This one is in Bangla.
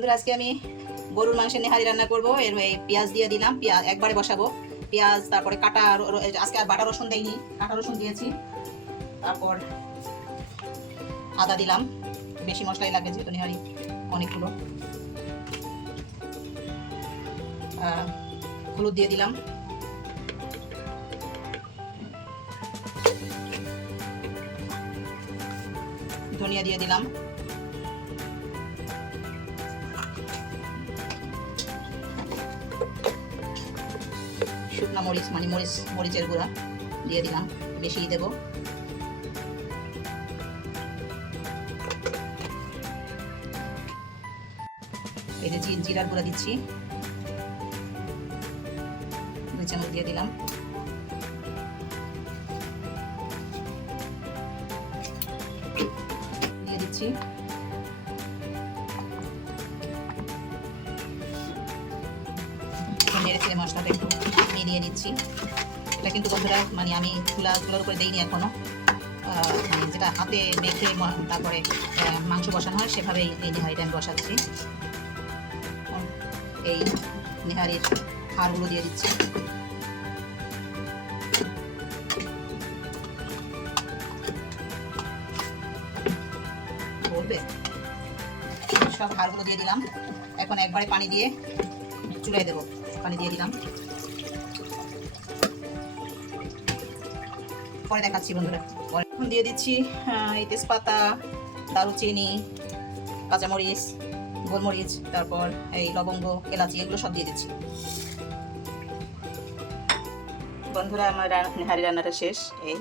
বন্ধুরা আজকে আমি গরুর মাংসের নেহারি রান্না করব। এর পেঁয়াজ দিয়ে দিলাম, পেঁয়াজ একবারে বসাবো। পেঁয়াজ, তারপরে কাটা, আজকে আর বাটা রসুন দেইনি, কাটা রসুন দিয়েছি। তারপর আদা দিলাম, বেশি মশলাই লাগবে যেহেতু নেহারি অনেকগুলো। হলুদ দিয়ে দিলাম, ধনিয়া দিয়ে দিলাম, শুকনা মরিচ মানে মরিচের গুঁড়া দিয়ে দিলাম, বেশি দেব। এই যে জিরার গুঁড়া দিচ্ছি, 2 চামচ দিয়ে দিলাম। দিয়ে দিচ্ছি নেড়ে মশলাটা একটু মিলিয়ে নিচ্ছি। এটা কিন্তু বন্ধুরা মানে আমি চুলার উপরে দিইনি এখনো, যেটা হাতে মেখে তারপরে মাংস বসানো হয় সেভাবেই এই নেহারিটা আমি বসাচ্ছি। এই নেহারির হাড়গুলো দিয়ে দিচ্ছি, বলবে সব হাড়গুলো দিয়ে দিলাম। এখন একবারে পানি দিয়ে চুলায় দেবো, পানি দিয়ে দিলাম, পরে দেখাচ্ছি বন্ধুরা। এখন দিয়ে দিচ্ছি এই তেজপাতা, দারুচিনি, কাঁচামরিচ, গোলমরিচ, তারপর এই লবঙ্গ, এলাচি, এগুলো সব দিয়ে দিচ্ছি। বন্ধুরা আমার নেহারি রান্নাটা শেষ। এই